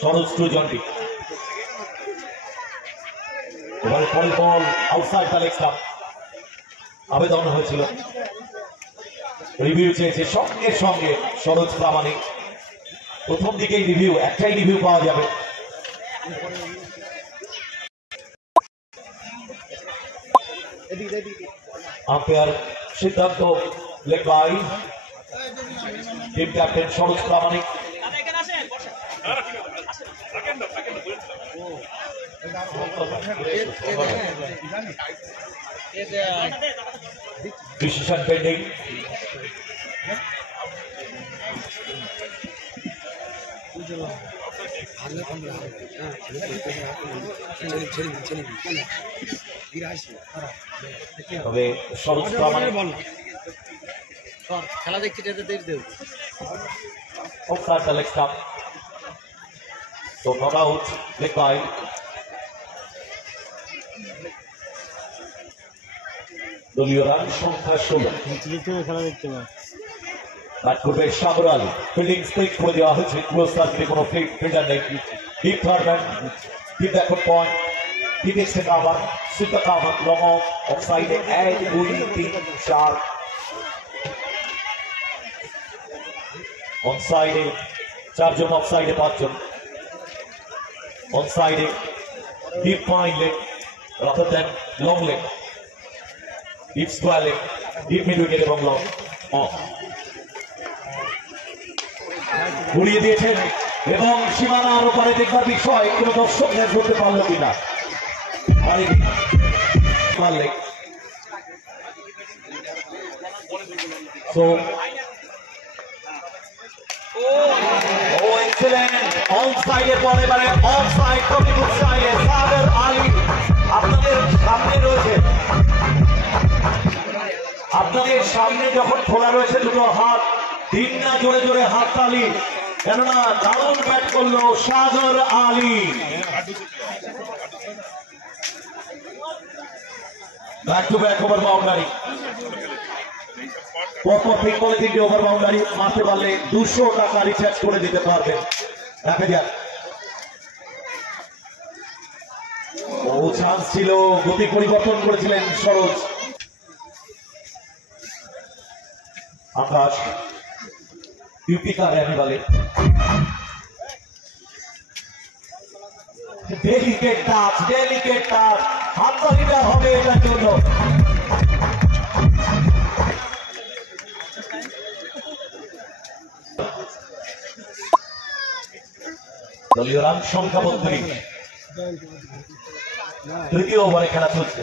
Saroj two Jonty এবারে পরের বল outside the leg stump আবেদন হয়েছিল রিভিউ চেয়েছে সঙ্গে সঙ্গে সরোজ প্রামাণিক প্রথম দিকেই রিভিউ একটাই রিভিউ পাওয়া যাবে আম্পায়ার সিদ্ধান্ত leg bye team captain Saroj Pramanik decision pending তবে সরোজ প্রামাণিক খেলা দেখছি outside the leg stump. So not out, leg by. দলীয় রান সংখ্যা 16 খেলা দেখতে পাই ব্যাট করবে শাবর আলী ফিল্ডিং স্ট্রিক করে দেওয়া হয়েছে ক্লোজ সার্কিটে কোনো ফিল্ডার নেই deep third man deep backward point deep extra cover super cover long of সাইডে 1 2 3 4 অন সাইডে 4 জন অফ সাইডে 5 জন অন সাইডে deep fine leg rather than long leg deep square leg deep mid wicket এবং long of ঘুরিয়ে দিয়েছেন এবং সীমানার উপরে দেখবার বিষয় কোন দর্শক ম্যাচ করতে পারলো কিনা So অফসাইডের পরে এবারে অফসাইড কমিটির সাইডে সাগর আলী আপনাদের সামনে রয়েছে আপনাদের সামনে যখন খোলা রয়েছে দুটো হাত দিন না জোরে জোরে হাততালি কেননা দারুণ ব্যাট করলো Sagar Ali back to back over boundary পরপর ঠিক বলে 3টে ওভার বাউন্ডারি মারতে পারলে 200 টাকা রিচার্জ করে দিতে পারবেন দেখা যাক ও চান্স ছিল গতি পরিবর্তন করেছিলেন সরোজ আকাশ ইউপিকার আমি বলে ডেলিকেট টাচ হাততালিটা হবে এটার জন্য দলীয় রান সংখ্যা 32 তৃতীয় ওভারে খেলা চলছে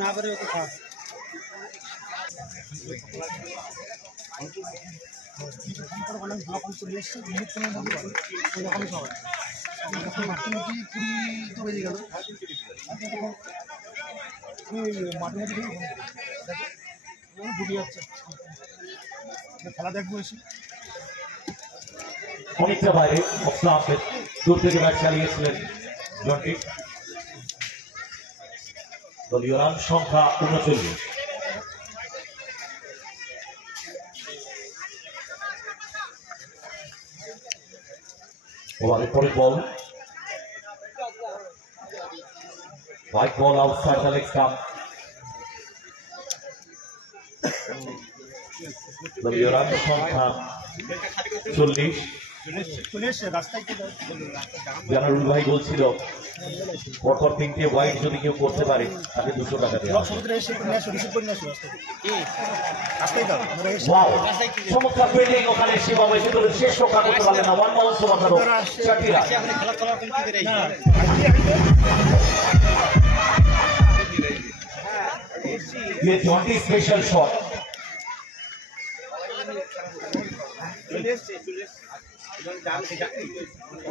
না পারে তো খা অনেক ব্লক চলে এসছে বেজে গেল ডুবে যাচ্ছে খেলা দেখবো এসে অনেকটা বাইরে দূর থেকে ব্যাট চালিয়েছিলেন জন্টি দলীয় রান সংখ্যা 39 ওভারের পরের ball white ball outside the leg stump দলীয় রান সংখ্যা 40 চলে এসছে রাস্তায় জানারুল ভাই বলছিল পরপর 3টে ওয়াইড যদি কেউ করতে পারে তাকে 200 টাকা দেওয়া চমৎকার ফিল্ডিং ওখানে শিবম এসে করে শেষ রক্ষা করতে পারলেন না। 1 বল সমাধান শাকিরা ये जॉन्टी स्पेशल शॉट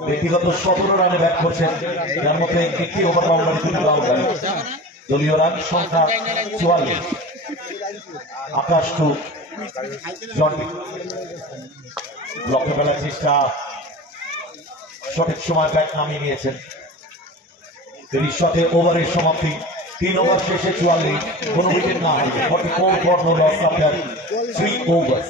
ব্যক্তিগত 17 রানে ব্যাট করছেন, যার মধ্যে একটি ওভার বাউন্ডারি, 2 বাউন্ডারি। দলীয় রান সংখ্যা 44। আকাশ টু জন্টি ব্লকে ফেলার চেষ্টা, সঠিক সময় ব্যাট নামিয়ে নিয়েছেন। এই শটে ওভারের সমাপ্তি। 3 ওভার শেষে 44, কোনো উইকেট না হয়। 44 for no loss after 3 overs।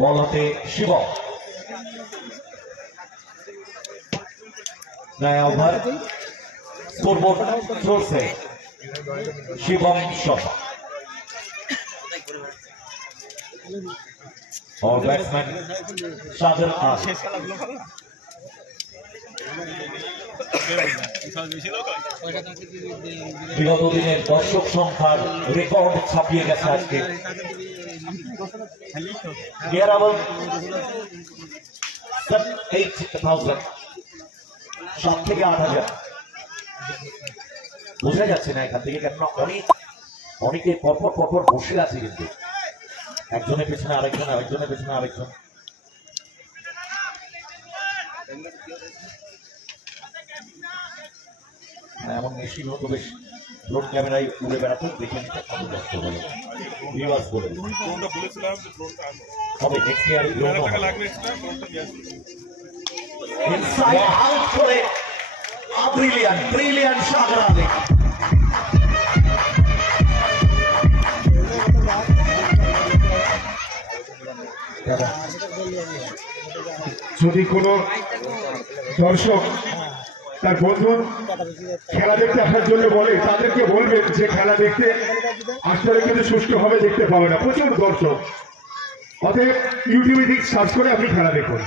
বল হাতে শিবম, নয়া ওভার, স্কোরবোর্ড চলছে শিবম শর্মা और बैट्समैन सागर खान। বিগত দিনের দর্শক সংখ্যার রেকর্ড ছাপিয়ে গেছে আজকে। 7 থেকে 8,000 বোঝা যাচ্ছে না এখান থেকে, কেননা অনেকে পরপর বসে আছে, কিন্তু একজনের পেছনে আরেকজন, আরেকজনের পেছনে আরেকজন। এমন মেশিন হতো বেশ, ড্রোন ক্যামেরায় উড়ে বেড়াতো, দেখে নিতে কষ্ট হলো। হবে next year drone inside out করে ব্রিলিয়ান্ট সাগর আলী। যদি কোনো দর্শক তার বন্ধু খেলা দেখতে আসার জন্য বলে, তাদেরকে বলবেন যে খেলা দেখতে আসলে কিন্তু সুষ্ঠুভাবে দেখতে পাবে না, প্রচুর দর্শক। অতএব ইউটিউবে দিক সার্চ করে আপনি খেলা দেখুন।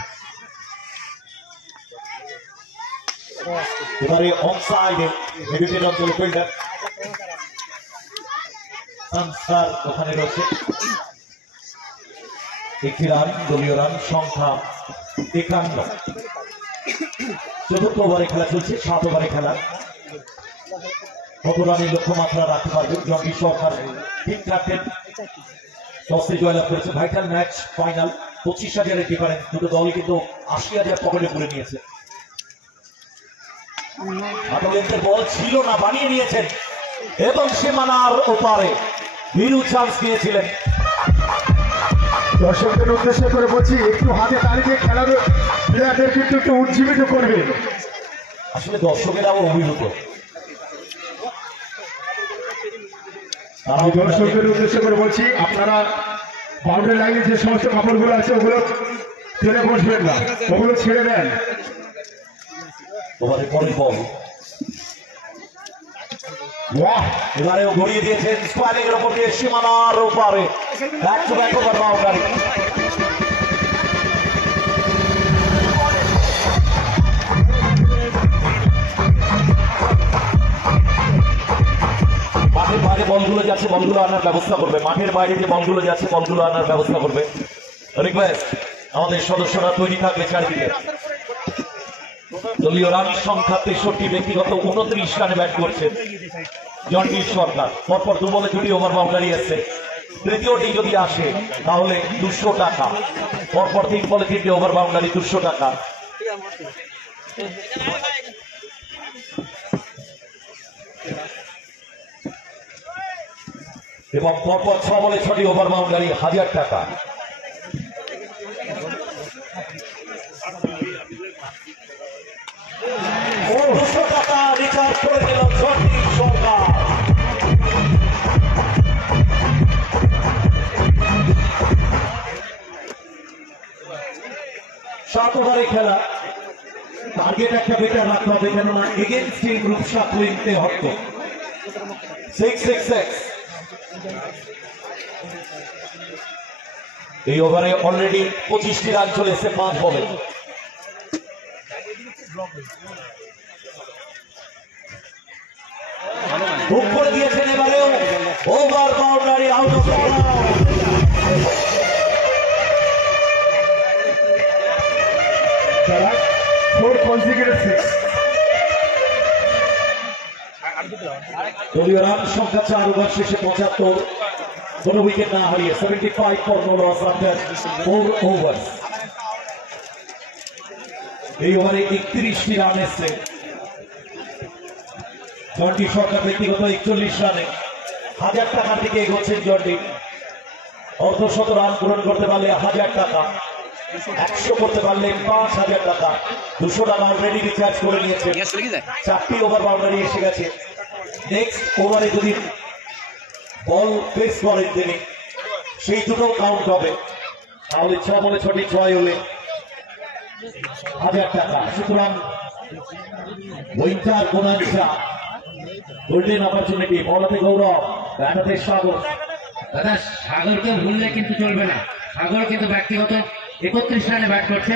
এবারে অফসাইডে মিডফিল্ড অঞ্চলে ফিল্ডার সংস্কার ওখানে রয়েছে। একটি রান, দলীয় রান সংখ্যা 51। চতুর্থ ওভারে খেলা চলছে, 7 ওভারে খেলা। কত রানের লক্ষ্যমাত্রা রাখতে পারবেন জঙ্গি সরকার? ঠিক রাখতেন, টসে জয়লাভ করেছে। ভাইটাল ম্যাচ ফাইনাল, 25,000-এর ডিফারেন্স। দুটো দলই কিন্তু 80,000 পকেটে পুরে নিয়েছে। আতলেন্টের বল ছিল না, বানিয়ে নিয়েছেন এবং সীমানার ওপারে হিরু চান্স নিয়েছিলেন। দর্শকদের উদ্দেশ্য করে বলছি, একটু হাতে তালি দিয়ে খেলার প্লেয়ারদের কিন্তু একটু উজ্জীবিত করবে। আসলে দর্শকেরাও অভিভূত। আমি দর্শকদের উদ্দেশ্য করে বলছি, আপনারা বাউন্ডারি লাইনে যে সমস্ত কাপড়গুলো আছে ওগুলো টেনে বসবেন না, ওগুলো ছেড়ে দেন। ওভারে পরের বল, এবারেও গড়িয়ে দিয়েছেন স্কোয়ারিং এর উপর দিয়ে সীমানার ওপারে। Back to back over boundary. মাঠের বাইরে বলগুলো যাচ্ছে, বলগুলো আনার ব্যবস্থা করবে। মাঠের বাইরে যে বলগুলো যাচ্ছে, বলগুলো আনার ব্যবস্থা করবে। রিকোয়েস্ট, আমাদের সদস্যরা তৈরি থাকবে চারিদিকে। দলীয় রান সংখ্যা 63, ব্যক্তিগত 29 রানে ব্যাট করছেন জন্টি সরকার। পরপর 2 বলে 2টি ওভার বাউন্ডারি আসছে। তৃতীয়টি যদি আসে তাহলে 200 টাকা। পরপর 3 বলে 3টি ওভার বাউন্ডারি, 200 টাকা। এবং পরপর 6 বলে 6টি ওভার বাউন্ডারি, 1000 টাকা। ও 200 টাকা রিচার্জ করে দিল জন্টি সরকার। সাত ওভারে খেলা, টার্গেট একটা বেটার রাখতে হবে, কেননা এগেইনস্ট টিম রূপসা কুইনতে হতো। 666 এই ওভারে অলরেডি 25টি রান চলে এসেছে 5 বলে। বুক করে দিয়েছেন এবারেও ওভার বাউন্ডারি আউট অফ দলীয় রান সংখ্যা 4 ওভার শেষে 75, কোন উইকেট না হারিয়ে 75 for no loss after 4 over. এই ওভারে 31টি রান এসছে। জন্টি সরকার ব্যক্তিগত 41 রানে 1000 টাকার দিকে এগোচ্ছেন জন্টি। অর্ধশত রান পূরণ করতে পারলে 1000 টাকা, 100 করতে পারলে 5000 টাকা, 200 টাকা অলরেডি রিচার্জ করে নিয়েছে। 4টি ওভার বাউন্ডারি এসে গেছে। নেক্সট ওভারে যদি বল পেস করেন তিনি, সেই দুটো কাউন্ট হবে, তাহলে 6 বলে 6টি 6 হলে 1000 টাকা। সুতরাং উইন্টার বোনান্সা, গোল্ডেন অপরচুনিটি। বলাতে গৌরব, ব্যাটাতে সাগর। দাদা সাগরকে ভুললে কিন্তু চলবে না। সাগর কিন্তু ব্যক্তিগত 31 রানে ব্যাট করছে।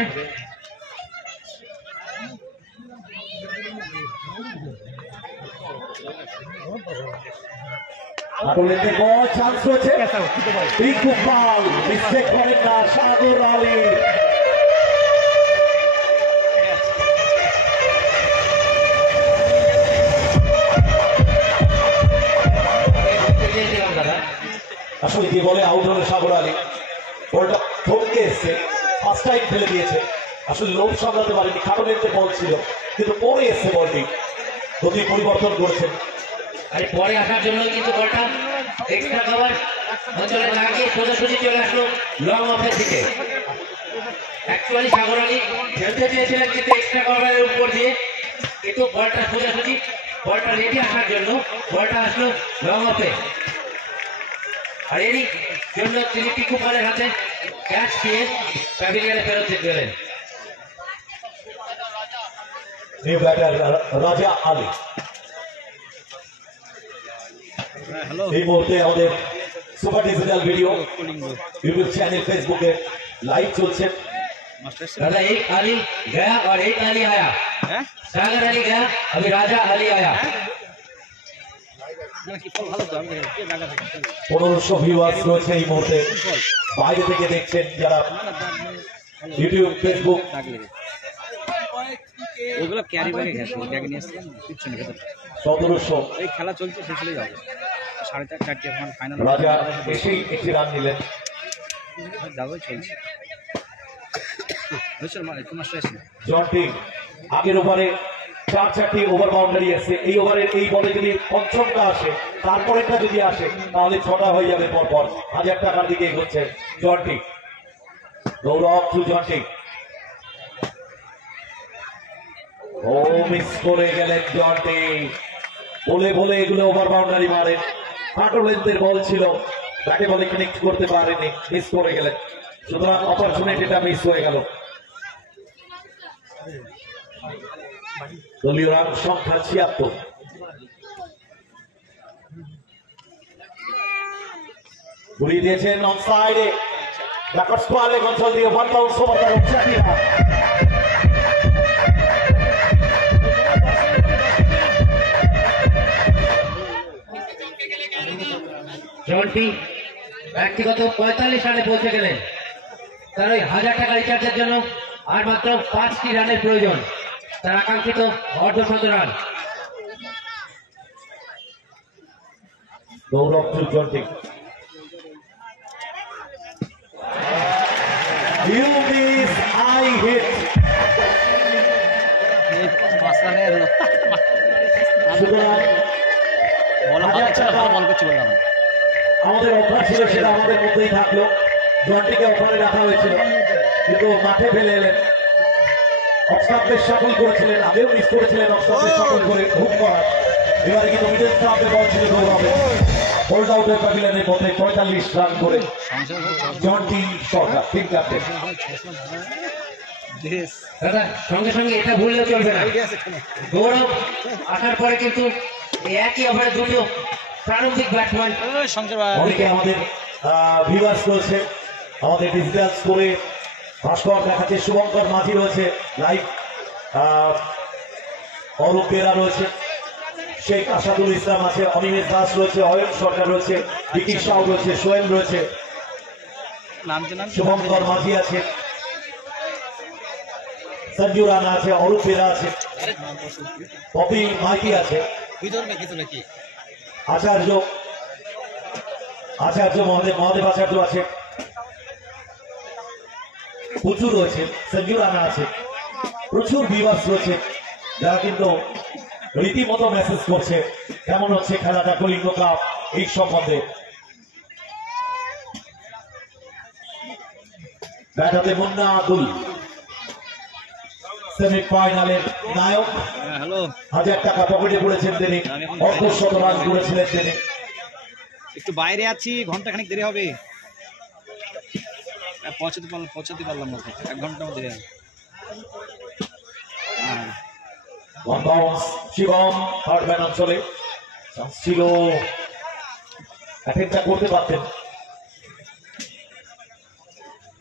আটলেতে বল চান্স হয়েছে, বিগু ফাউল, মিস্টেক করেন না সাগর আলী। আসলে যে বলে আউট হলে সাগর আলী, বলটা থমকে এসছে, ফার্স্ট টাইম ফেলে দিয়েছে। আসলে লোভ সামলাতে পারেনি, খাটলেতে বল ছিল, কিন্তু পরে এসছে বলটি, গতি পরিবর্তন করেছেন। আর পরে আসার জন্য কিন্তু বলটা এক্সট্রা কভার অঞ্চলে লাগিয়ে সোজাসুজি চলে আসলো লং অফের দিকে। অ্যাকচুয়ালি সাগর আলী খেলতে চেয়েছিলেন কিন্তু এক্সট্রা কভারের উপর দিয়ে, কিন্তু বলটা সোজাসুজি বলটা রেডি আসার জন্য বলটা আসলো লং অফে। আর এরই জন্য তিনি টিকু পালের হাতে ক্যাচ দিয়ে প্যাভিলিয়নে ফেরত গেলেন। নিউ ব্যাটার রাজা আলী। এই মুহূর্তে আমাদের super digital video YouTube channel ফেসবুকে লাইভ চলছে। दादा एक अली गया और एक अली आया, सागर अली गया, अभी राजा अली आया। 1500 ভিউয়ার্স রয়েছে এই মুহূর্তে, বাইরে থেকে দেখছেন যারা ইউটিউব ফেসবুক। ওগুলো ক্যারি ব্যাগে গেছে, ব্যাগে নিয়ে আসছিলাম পিছনে ভেতরে। 1700 এই খেলা চলছে, শেষে যাবে 4:30 এখন ফাইনাল। রাজা এসেই একটি রান নিলেন। যাবোই চলছে জন্টি আগের ওভারে 4-4টি ওভার বাউন্ডারি আছে। এই ওভারের এই বলে যদি পঞ্চমটা আসে, তারপরেরটা যদি আসে, তাহলে 6টা হয়ে যাবে পরপর। 1000 টাকার দিকে এগোচ্ছে Jonty. Gaurav to Jonty, O miss করে গেলেন জন্টি। বলে বলে এগুলো ওভার বাউন্ডারি মারে, হাঁটো লেন্থের বল ছিল, ব্যাটে বলে কানেক্ট করতে পারেনি, মিস করে গেলেন। সুতরাং অপরচুনিটিটা মিস হয়ে গেল। দলীয় রান সংখ্যা 76। ঘুরিয়ে দিয়েছেন অন সাইডে, ব্যাকওয়ার্ড স্কোয়ারে কন্ট্রোল দিয়ে 1 বাউন্স ওভার তার উচ্চাটিরা। জন্টি ব্যক্তিগত 45 রানে পৌঁছে গেলেন। তার ওই 1000 টাকা রিচার্জের জন্য আর মাত্র 5টি রানের প্রয়োজন, তার আকাঙ্ক্ষিত অর্ধশত run. Gourab to Jonty, you miss, I hit. সুতরাং আমাদের অফার ছিল, সেটা আমাদের মধ্যেই থাকলো। জন্টিকে অফারে রাখা হয়েছিল, কিন্তু মাঠে ফেলে এলেন। অফস্টাম্পে সফল করেছিলেন, আগেও মিস করেছিলেন অফস্টাম্পে সফল করে হুক করা। এবারে কিন্তু মিডল স্টাম্পে বল ছিল গৌরবে। হোল্ড আউটের প্যাভিলিয়নের মধ্যে 45 রান করে জন্টি সরকার, টিম ক্যাপ্টেন। দাদা সঙ্গে সঙ্গে এটা ভুললেও চলবে না। গৌরব আসার পরে কিন্তু এই একই ওভারে দুটো প্রারম্ভিক ব্যাটসম্যান অনেকে আমাদের ভিউয়ার্স রয়েছে, আমাদের ডিজিটাল স্কোরে ভাস্কর দেখাচ্ছে, শুভঙ্কর মাঝি রয়েছে লাইভ, অরূপ বেরা রয়েছে, শেখ আসাদুল ইসলাম আছে, অনিমেষ দাস রয়েছে, অয়ন সরকার রয়েছে, বিকি সাউ রয়েছে, সোয়েল রয়েছে, শুভঙ্কর মাঝি আছে, সঞ্জু রানা আছে, অরূপ বেরা আছে, পপি মাইকি আছে, আচার্য মহাদেব আচার্য আছে, প্রচুর রয়েছে, সঞ্জু রানা আছে, প্রচুর ভিউয়ার্স রয়েছে যারা কিন্তু রীতিমতো মেসেজ করছে কেমন হচ্ছে খেলাটা, কলিঙ্গ কাপ এই সম্বন্ধে। ব্যাটাতে মুন্না আব্দুল, সেমিফাইনালের নায়ক, 1000 টাকা পকেটে পড়েছেন তিনি, অর্ধশত রান করেছিলেন তিনি। একটু বাইরে আছি, ঘন্টাখানিক দেরি হবে, পৌঁছাতে পারলাম না, 1 ঘন্টার মধ্যে দেরি হবে। One bounce Shivam, third man অঞ্চলে চান্স ছিল, অ্যাটেম্পটা করতে পারতেন,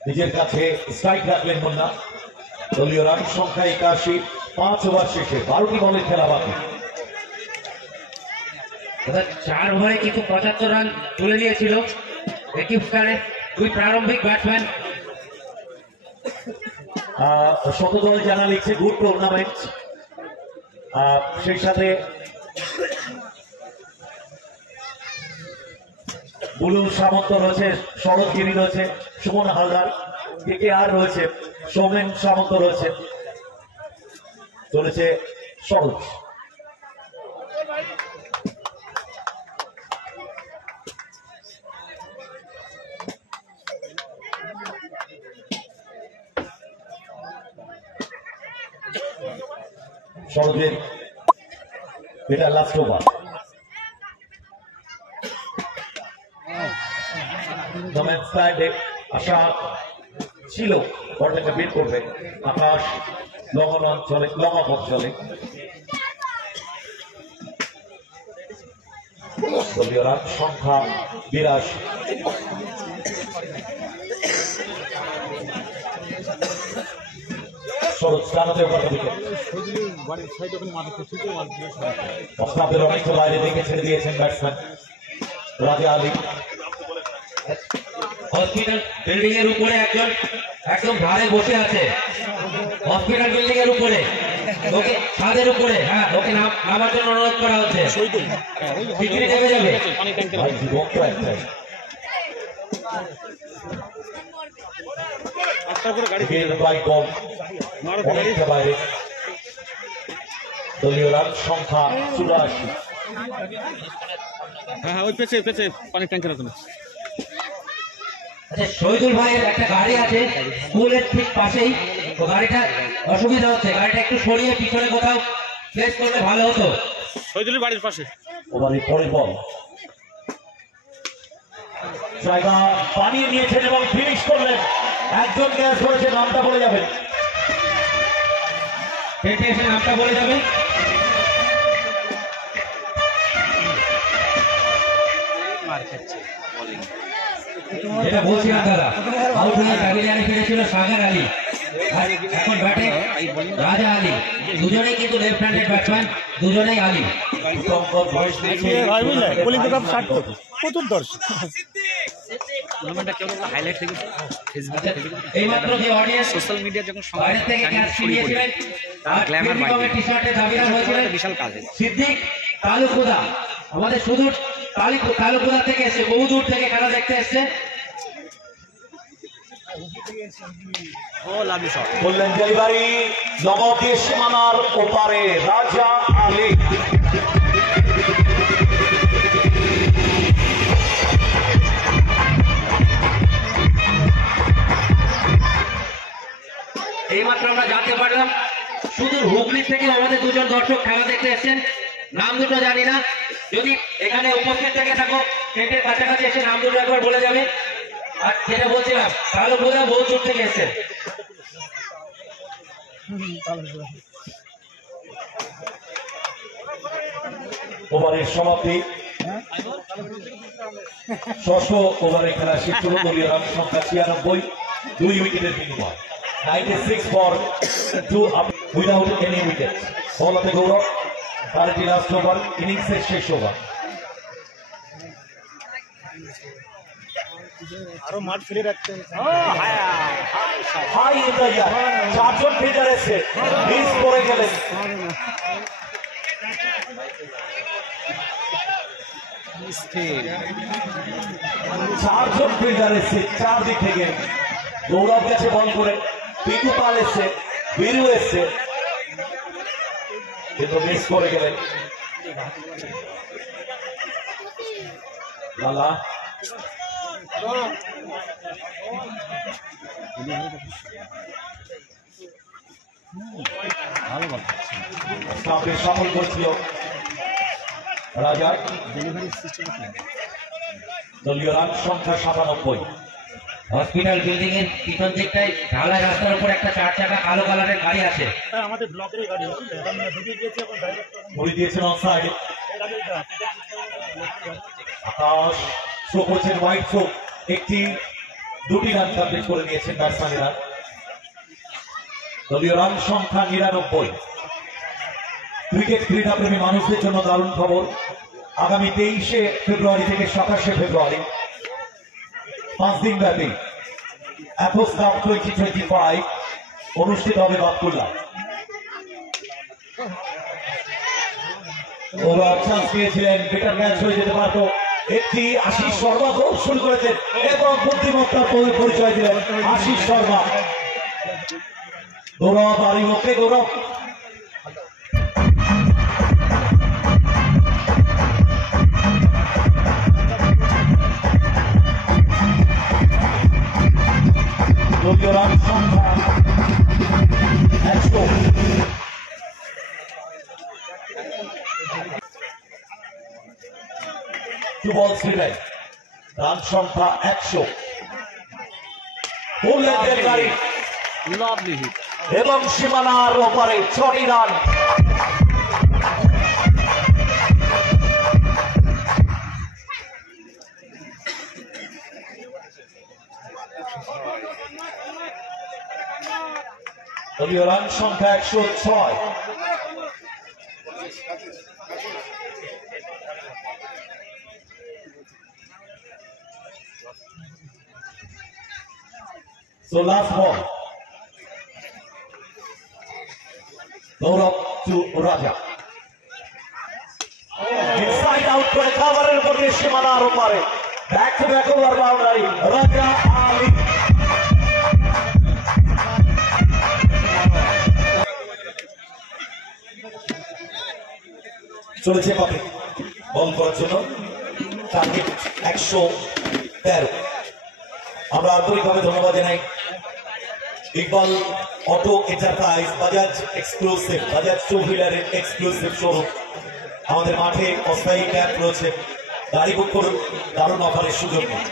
নিজের কাছে স্ট্রাইক রাখলেন মুন্না। দলীয় রান সংখ্যা 81, 5 ওভার শেষে 12টি বলের খেলা বাকি। 4 ওভারে কিন্তু 75 রান তুলে নিয়েছিল একিপসকারের 2 প্রারম্ভিক ব্যাটসম্যান। শতদল জানা লিখছে গুড টুর্নামেন্ট, সেই সাথে বুলু সামন্ত রয়েছে, শরৎ গিরি রয়েছে, সুমন হালদার, KKR রয়েছে, সৌমেন সামন্ত রয়েছে, চলেছে শরৎ। শরতের এটা লাস্ট ওভার, আশা ছিল বলটাকে বের করবে, আকাশ লঙ্ঘন অঞ্চলে, লঙ্ঘন অঞ্চলে দলীয় রান সংখ্যা 82। শরৎ জানাতে অস্ত্রাদের অনেকটা বাইরে দিকে ছেড়ে দিয়েছেন ব্যাটসম্যান রাজা আলী। হসপিটাল বিল্ডিং এর উপরে একজন একদম ভারে বসে আছে, হসপিটাল বিল্ডিং এর উপরে, ওকে ছাদের উপরে, হ্যাঁ ওকে নামার জন্য অনুরোধ করা হচ্ছে, টিকিট নেমে যাবে। দলীয় রান সংখ্যা 84। হ্যাঁ ওই পেছে পানির ট্যাঙ্কের আছে। আচ্ছা, শহীদুল ভাইয়ের একটা গাড়ি আছে স্কুলের ঠিক পাশেই, তো গাড়িটা অসুবিধা হচ্ছে, গাড়িটা একটু সরিয়ে পিছনে কোথাও প্লেস করলে ভালো হতো। শহীদুলের বাড়ির পাশে ওভারের পরের বল, জায়গা বানিয়ে নিয়েছেন এবং ফিনিশ করলেন, একজন ক্যাচ করেছে, নামটা বলে যাবেন, হেঁটে এসে নামটা বলে যাবে। যেটা বলছিলাম দাদা, আউট হয়ে প্যাভিলিয়নে ফিরেছিল সাগর আলী, এখন ব্যাটে রাজা আলী, দুজনেই কিন্তু লেফট হ্যান্ডেড ব্যাটসম্যান, দুজনেই আলী। প্রচুর দর্শক এইমাত্র যে অডিয়েন্স সোশ্যাল মিডিয়া যখন বাইরে থেকে ক্যাচ ছিনিয়েছিলেন, গ্ল্যামার টি-শার্টে দাবিদার হয়েছিলেন বিশাল কাজ, সিদ্দিক তালুকুদা, আমাদের সুদূর তালুকুদা থেকে এসছে, বহু দূর থেকে খেলা দেখতে এসছে। বললেন ডেলিভারি নবদ্বীপ সীমানার ওপারে রাজা আলী। এইমাত্র আমরা জানতে পারলাম সুদূর হুগলি থেকে আমাদের দুজন দর্শক খেলা দেখতে এসছেন, নাম দুটো জানি না, যদি এখানে উপস্থিত থেকে থাকো টেন্টের কাছাকাছি এসে নাম দুটো একবার বলে যাবে। আর যেটা বলছিলাম, তাহলে বোধহয় বহু দূর থেকে এসছেন। ওভারের সমাপ্তি, ষষ্ঠ ওভারে খেলা শেষ হল। দলীয় রান সংখ্যা 96, 2 উইকেটের বিনিময়। 96 for 2 up without any wicket. বল হাতে গৌরব, কারেন্টলি লাস্ট ওভার, ইনিংসের শেষ ওভার। আরো মাঠ ফিরে রাখতে হাই ইন্টারিয়ার, 4 জন ফিল্ডার এসে মিস করে গেলেন। চারজন ফিল্ডার এসছে চারদিক থেকে। গৌরব গেছে বল করে, পিকু পাল এসছে, বীরু এসছে, কিন্তু মিস করে গেলেন। লালা সফল করছিল রাজা। দলীয় রান সংখ্যা 97। হসপিটাল বিল্ডিং এর পিছন দিকটায় ঢালাই রাস্তার উপর একটা 4 চাকা কালো কালারের গাড়ি আছে। আমাদের ব্লকেরই গাড়ি ঘুরে দিয়েছেন অন সাইড। আকাশ শো করছেন হোয়াইট শো, দুটি রান কমপ্লিট করে নিয়েছেন ব্যাটসম্যানেরা। দলীয় রান সংখ্যা 99। ক্রিকেট ক্রীড়াপ্রেমী মানুষদের জন্য দারুণ খবর, আগামী 23শে ফেব্রুয়ারি থেকে 27শে ফেব্রুয়ারি 5 দিন ব্যাপী অ্যাথোস কাপ 2025 অনুষ্ঠিত হবে বাতকুল্লায়। ওভার চান্স পেয়েছিলেন, বেটার ম্যাচ হয়ে যেতে পারত। একটি আশিস শর্মা গোল শুরু করেছেন এবং বুদ্ধিমত্তার পরিচয় দিলেন আশিস শর্মা। গৌরব আর ওকে গৌরব দলীয় রান সংখ্যা 100। রান সংখ্যা 100। এবং সীমানার ওপারে 6টি রান। দলীয় রান সংখ্যা 106। So last ball. Gaurav to Raja. Inside out করে কভারের উপর দিয়ে সীমানার ওপারে back to back over boundary রাজা আলী। চলেছে পাপে বল করার জন্য, টার্গেট 113। আমরা আন্তরিকভাবে ধন্যবাদ জানাই Iqbal auto enterprise, Bajaj exclusive, Bajaj two হুইলারের এক্সক্লুসিভ শোরুম। আমাদের মাঠে অস্থায়ী ক্যাম্প রয়েছে, গাড়ি বুক করুন, দারুণ অফারের সুযোগ নেই।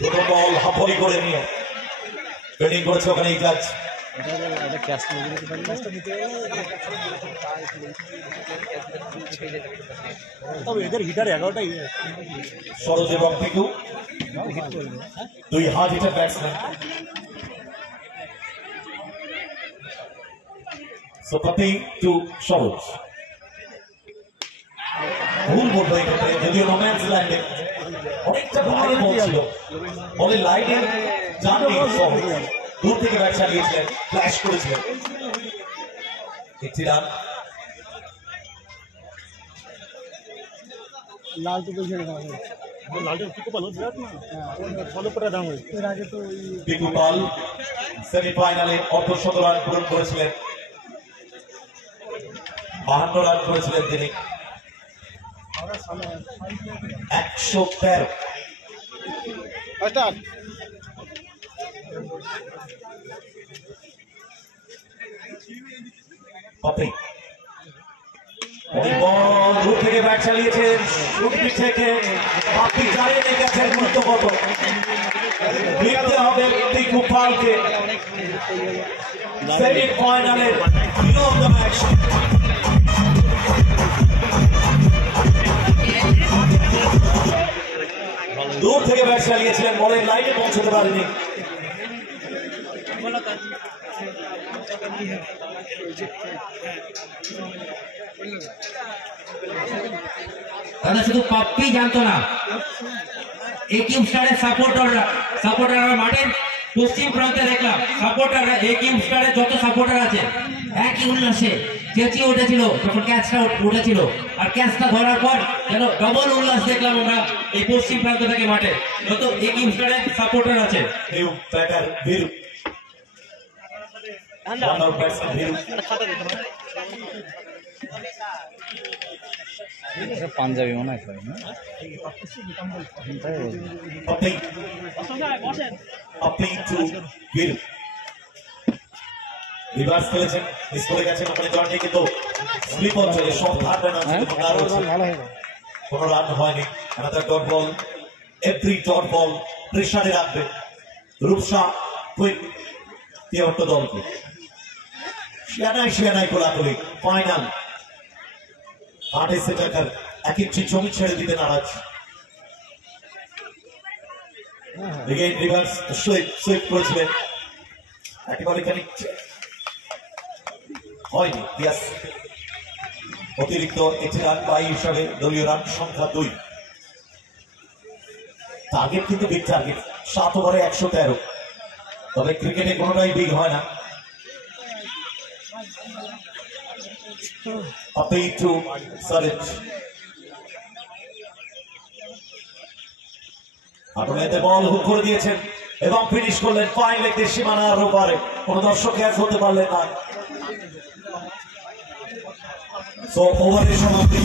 প্রথম বল হাফলি করে নিয়ে ব্যাটিং করেছে ওখানে ইজাজ। এদের হিটার 11টাই সরোজ এবং পিকু দুই হাত হিটার ব্যাটসম্যান। সোপাতি টু সরোজ। ভুল বলবো এক্ষেত্রে, যদিও রোম্যান্স ল্যান্ডে অনেকটা ভারী বল ছিল, বলের লাইনে জাননি সরোজ দূর থেকে ব্যাট চালিয়েছিলেন, ফ্ল্যাশ করেছিলেন। একটি রান। লাল তো লালটা পিকু পাল বিরাট না, ফলো করে দাম হয়েছে। এর আগে তো পিকু পাল সেমিফাইনালে অর্ধশত রান পূরণ করেছিলেন, 52 রান করেছিলেন তিনি। 113। পাপি দূর থেকে ব্যাট চালিয়েছেন, শুরু থেকে পাপি চালিয়ে গেছেন গুরুত্বপূর্ণ। জিততে হবে টিকু পালকে সেমিফাইনালের প্লেয়ার অফ দ্য ম্যাচ। দূর থেকে ব্যাট চালিয়েছিলেন, বলের লাইনে পৌঁছতে পারেনি। দাদা শুধু পাপ্পি জানতো না, একিউ স্টারের সাপোর্টাররা মাঠের পশ্চিম প্রান্তে দেখলাম সাপোর্টাররা একিউ স্টারের যত সাপোর্টার আছে একই উল্লাসে চেঁচিয়ে উঠেছিল যখন ক্যাচটা উঠেছিল, আর ক্যাচটা ধরার পর যেন ডবল উল্লাস দেখলাম আমরা এই পশ্চিম প্রান্ত থেকে মাঠে যত একিউ স্টারের সাপোর্টার আছে। ব্যাটার ভীরু, পাঞ্জাবি মনে হয় রিভার্স খেলেছেন, মিস করে গেছেন ওখানে জর্নি, কিন্তু স্লিপ হচ্ছে, সব ধারবে না, কোনো রান হয়নি। Another dot ball, every dot ball প্রেসারে রাখবে রূপসা কুইক তিহট্ট দলকে। শিয়ানায় কোলাকুলি ফাইনাল 28 টাকার এক ইঞ্চি জমি ছেড়ে দিতে নারাজ। রিভার্স সুইপ করেছিলেন, একেবারে খানিক হয়নি। অতিরিক্ত একটি রান পাই হিসাবে দলীয় রান সংখ্যা 2। টার্গেট কিন্তু বিগ টার্গেট, 7 ওভারে 113। তবে ক্রিকেটে কোনোটাই বিগ হয় না। Appeal to Sarich. আটলেতে বল হুক করে দিয়েছেন এবং ফিনিশ করলেন ফাইন লেগ দিয়ে সীমানার ওপারে, কোন দর্শক ক্যাচ হতে পারলেন না। সো ওভারের সমাপ্তি।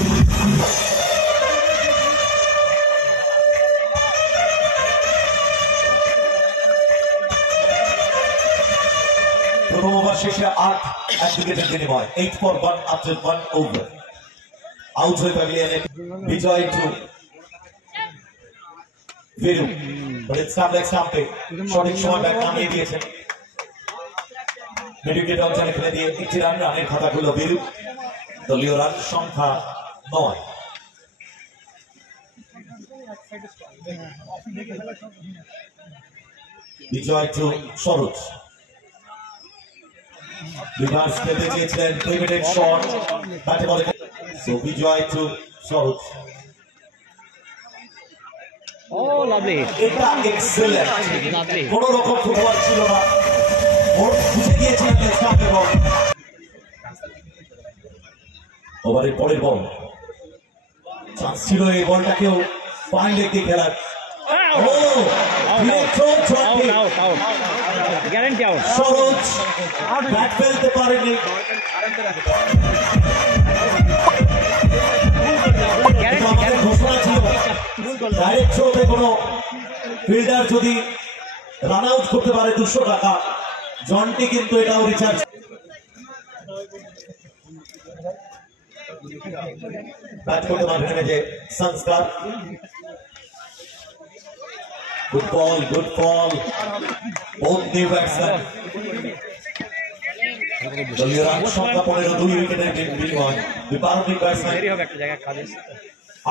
প্রথম ওভার শেষে 8 উইকেটের বিনিময় 8 for 1 after 1 over। আউট হয়ে প্যাভিলিয়নে বিজয় টু ভীরু, স্টাম্পে সঠিক সময় ব্যাট নামিয়ে দিয়েছেন। মিড উইকেট অঞ্চলে ফেলে দিয়ে 1 রানের খাতা খুলল ভীরু। দলীয় রান সংখ্যা 9। বিজয় টু সরোজ, রিভার্স খেলতে চেয়েছিলেন, লিমিটেড শট ব্যাটে বলে। সো বিজয় টু সরোজ। ও লাভলি, এটা এক্সেলেন্ট, কোন রকম ফুটবল ছিল না, ওর বুঝে গিয়েছিলেন স্টাম্পের বল। ওভারের পরের বল, চান্স ছিল এই বলটাকেও ফাইন লেগ দিয়ে খেলার। ও গ্যারান্টি আউট। সরোজ ব্যাট ফেলতে পারেনি। ঘোষণা ছিল ডাইরেক্ট থ্রোতে কোন ফিল্ডার যদি রান আউট করতে পারে 200 টাকা। জন্টি কিন্তু এটাও রিচার্জ। ব্যাট করতে পারবেন যে সংস্কার। Good ball, both new batsmen. দলীয় রান সংখ্যা 15, 2 উইকেটের বিনিময়। বিপারমিক ব্যাটসম্যান দেরি হবে একটা জায়গায় কাজে।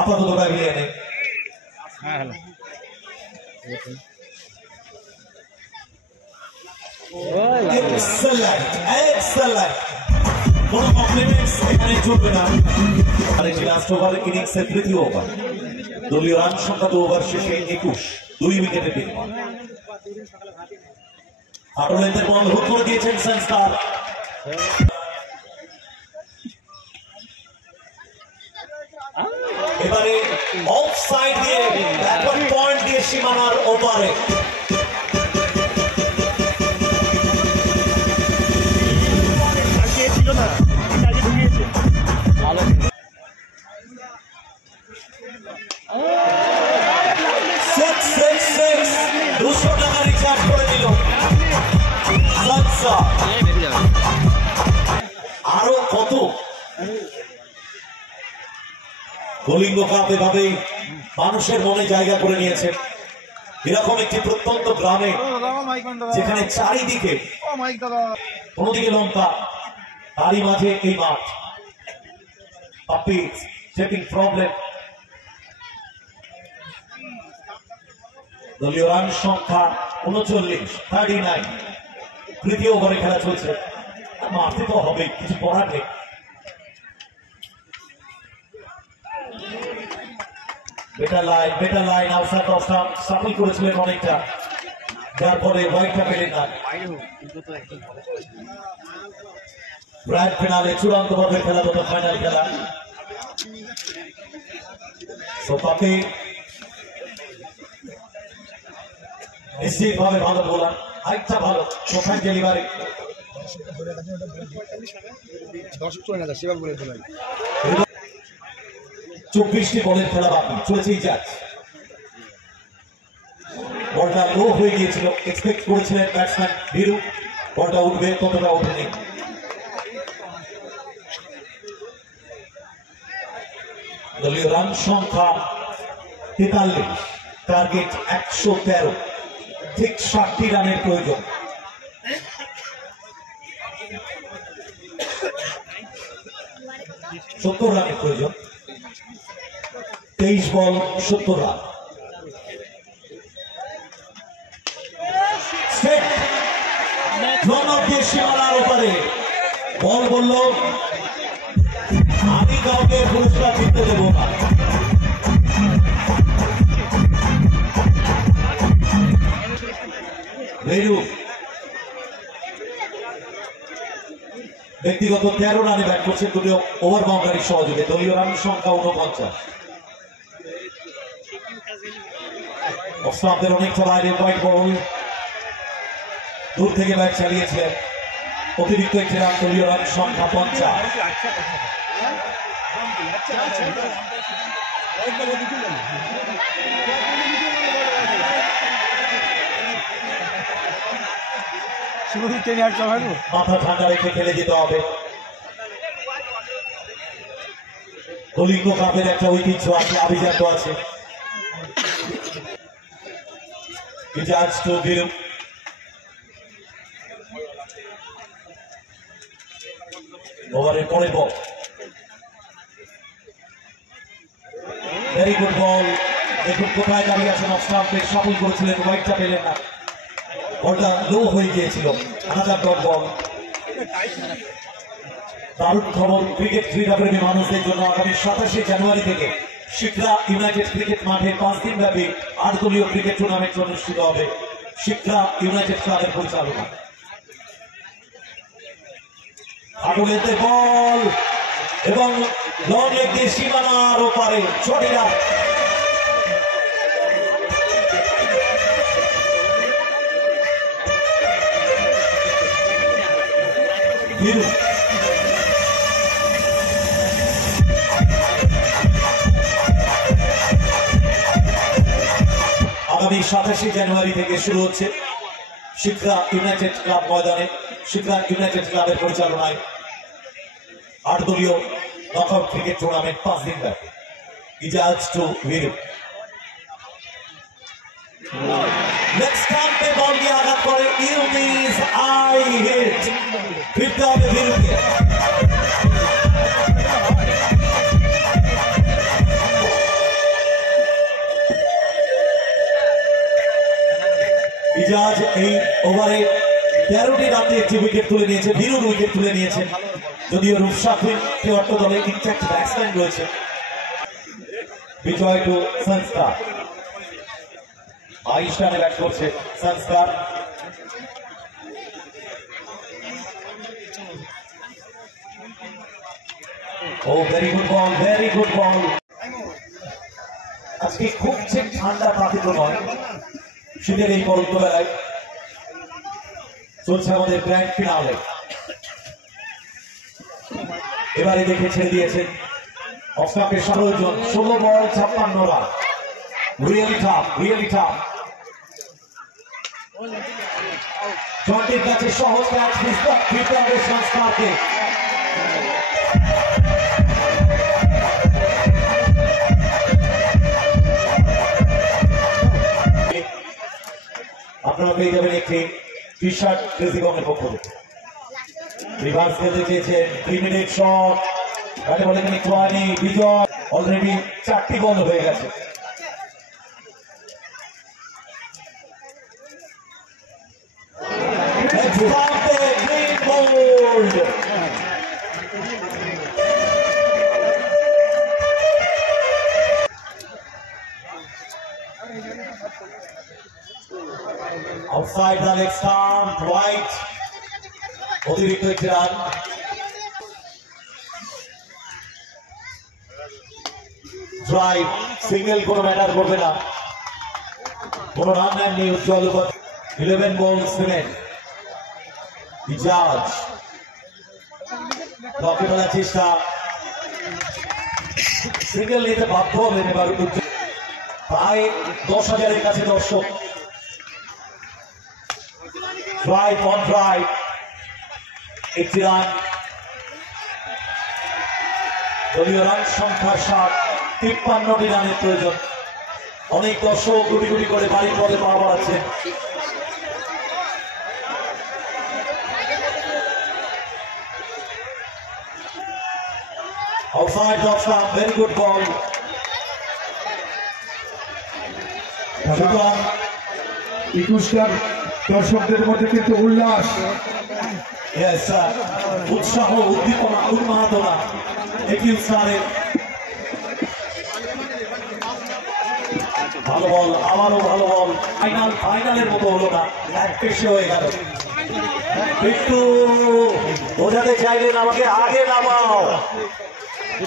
আপাতত প্যাভিলিয়নে। হ্যাঁ হ্যালো, এক্সেলেন্ট। কোন কমপ্লিমেন্টস এখানে চলবে না। আর এই লাস্ট ওভার ইনিংসের তৃতীয় ওভার। দলীয় রান সংখ্যা 2 ওভার শেষে 21, 2 উইকেটের বিনিময়। আটলেতে বল হুক করে দিয়েছেন সংস্কার। এবারে অফ সাইড দিয়ে ব্যাকওয়ার্ড পয়েন্ট দিয়ে সীমানার ওপারে। ছিল না, আগে ঢুকিয়েছে। ভালো 200 টাকা রিচার্জ করে দিল। আরো কত কলিঙ্গ কাপ এভাবেই মানুষের মনে জায়গা করে নিয়েছে। এরকম একটি প্রত্যন্ত গ্রামে যেখানে চারিদিকে কোনদিকে লঙ্কা, তারই মাঝে এই মাঠ। Puppies taking problem. দলীয় রান সংখ্যা 39, তৃতীয় ওভারে খেলা চলছে। মারতে তো হবে, কিছু করার নেই। Better line outside off stump shuffle করেছিলেন অনেকটা, যার ফলে হোয়াইটটা পেলেন না। গ্র্যান্ড ফিনালে চূড়ান্ত পর্বের খেলা, তত ফাইনাল খেলা। পাপি নিশ্চিতভাবে ভালো বোলার, আরেকটা ভালো প্রোফাইল ডেলিভারি। 24টি বলের খেলা বাকি, চলেছে ইজাজ। বলটা লো হয়ে গিয়েছিল, এক্সপেক্ট করেছিলেন ব্যাটসম্যান ভীরু বলটা উঠবে, ততটা ওঠেনি। দলীয় রান সংখ্যা 43, টার্গেট 113, ঠিক 60টি রানের প্রয়োজন। সত্তর রানের প্রয়োজন। 23 বল 70 রান। সীমানার ওপারে বল বলল, আমি কাউকে পুরস্কার জিততে দেব না। ব্যক্তিগত 13 রানে ব্যাট করছে, দুটো ওভার বাউন্ডারির সহযোগে। দলীয় রান সংখ্যা 49। অফস্টাম্পের অনেকটা বাইরে হোয়াইট বল, দূর থেকে ব্যাট চালিয়েছিলেন। অতিরিক্ত একটি রান, দলীয় রান সংখ্যা 50। মাথা ঠান্ডা রেখে খেলে যেতে হবে। কলিঙ্গ কাপের একটা ঐতিহ্য আছে, আভিজাত্য আছে। ইজাজ টু ভীরু। ওভারের পরের বল, ভেরি গুড বল। দেখুন কোথায় দাঁড়িয়ে আছেন, অফ স্টাম্পে সফল করেছিলেন, হোয়াইটটা পেলেন না। বলটা লো হয়ে গিয়েছিল। Another dot ball. দারুণ খবর ক্রিকেট ক্রীড়াপ্রেমী মানুষদের জন্য, আগামী 27 জানুয়ারি থেকে শিকরা ইউনাইটেড ক্রিকেট মাঠে 5 দিন ব্যাপী 8 দলীয় ক্রিকেট টুর্নামেন্ট অনুষ্ঠিত হবে শিকরা ইউনাইটেড ক্লাবের পরিচালনা। আগুলেতে বল এবং লং লেগ দিয়ে সীমানার ওপারে চটিরা। আগামী 27 জানুয়ারি থেকে শুরু হচ্ছে শিকরা ইউনাইটেড ক্লাব ময়দানে, শিকরা ইউনাইটেড ক্লাবের পরিচালনায় 8 দলীয় নকআউট ক্রিকেট টুর্নামেন্ট 5 দিন ব্যাপী। ইজাজ টু ভীরু। নেক্সট টাইমে বল দিয়ে আঘাত করে, ইউ মিস আই হিট। ফিরতে হবে ভীরুকে। ইজাজ এই ওভারে 13টি রান দিয়ে একটি উইকেট তুলে নিয়েছে, ভীরুর উইকেট তুলে নিয়েছে। যদিও রূপসাক্ষীর অর্থ দলে ইনট্যাক্ট ব্যাটসম্যান রয়েছে। বিজয় টু সংস্কার। 22 রানে ব্যাট করছে Sanskar. Oh very good ball, very good ball. আজকে খুব যে ঠান্ডা তা কিন্তু নয়। শীতের এই পরন্ত বেলায় চলছে আমাদের গ্র্যান্ড ফিনালে। এবারে দেখে ছেড়ে দিয়েছেন অফস্টাম্পের 17 জন, 16 ball 56 run. Really tough, really tough. জন্টির কাছে সহজ ম্যাচ, ফিরতে হবে সংস্কারকে। আপনারা পেয়ে যাবেন একটি টি শার্ট ক্রেজি কংয়ের পক্ষ থেকে। রিভার্স খেলতে চেয়েছেন 3 মিনিট শট, ব্যাটে বলে একটু হয়নি। বিজয় অলরেডি 4টি বল হয়ে গেছে। Outside the leg stump, right. অতিরিক্ত একটি রান। ড্রাইভ সিঙ্গেল কোনো ম্যাটার করবে না, কোনো রান নেননি উজ্জ্বল। 11 বল স্পিন। জাজ লকে তোলার চেষ্টা, সিঙ্গেল নিতে বাধ্য হলেন এবার। প্রায় 10,000-এর কাছে দর্শক। ড্রাইভ অন ড্রাইভ, একটি রান। দলীয় রান সংখ্যা 7, 53টি রানের প্রয়োজন। অনেক দর্শক গুটি গুটি করে বাড়ির পথে পা বাড়াচ্ছেন। Outside the stump, very good ball. সুতরাং 21টার দর্শকদের মধ্যে কিন্তু উল্লাস, উৎসাহ, উদ্দীপনা, উন্মাদনা একই উৎসাহের। ভালো বল, আবারও ভালো বল। ফাইনালের মতো হলো না, এক পেশে হয়ে গেল। একটু বোঝাতে চাইলেন আমাকে আগে নামাও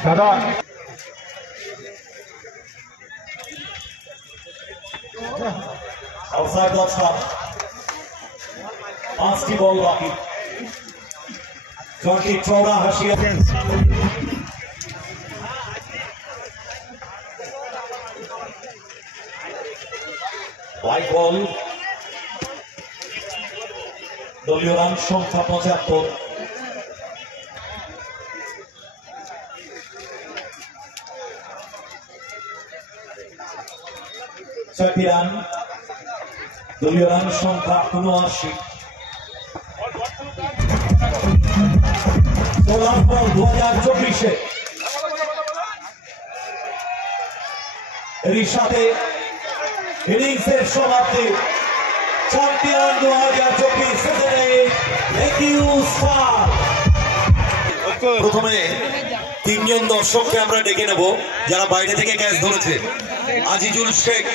দাদা। আউটসাইড দ্য স্টাম্প, 5টি বল বাকি। জনটি চৌড়া হাসিয়া হোয়াইট বল। দলীয় রান সংখ্যা 75। ছয়টি রান, দলীয় রান সংখ্যা 79। 16 বল 2024-এ। এরই সাথে ইনিংসের সমাপ্তি। চ্যাম্পিয়ন 2024 সিজনে প্রথমে 3 জন দর্শককে আমরা ডেকে নেব যারা বাইরে থেকে ক্যাচ ধরেছে। আজিজুল শেখ,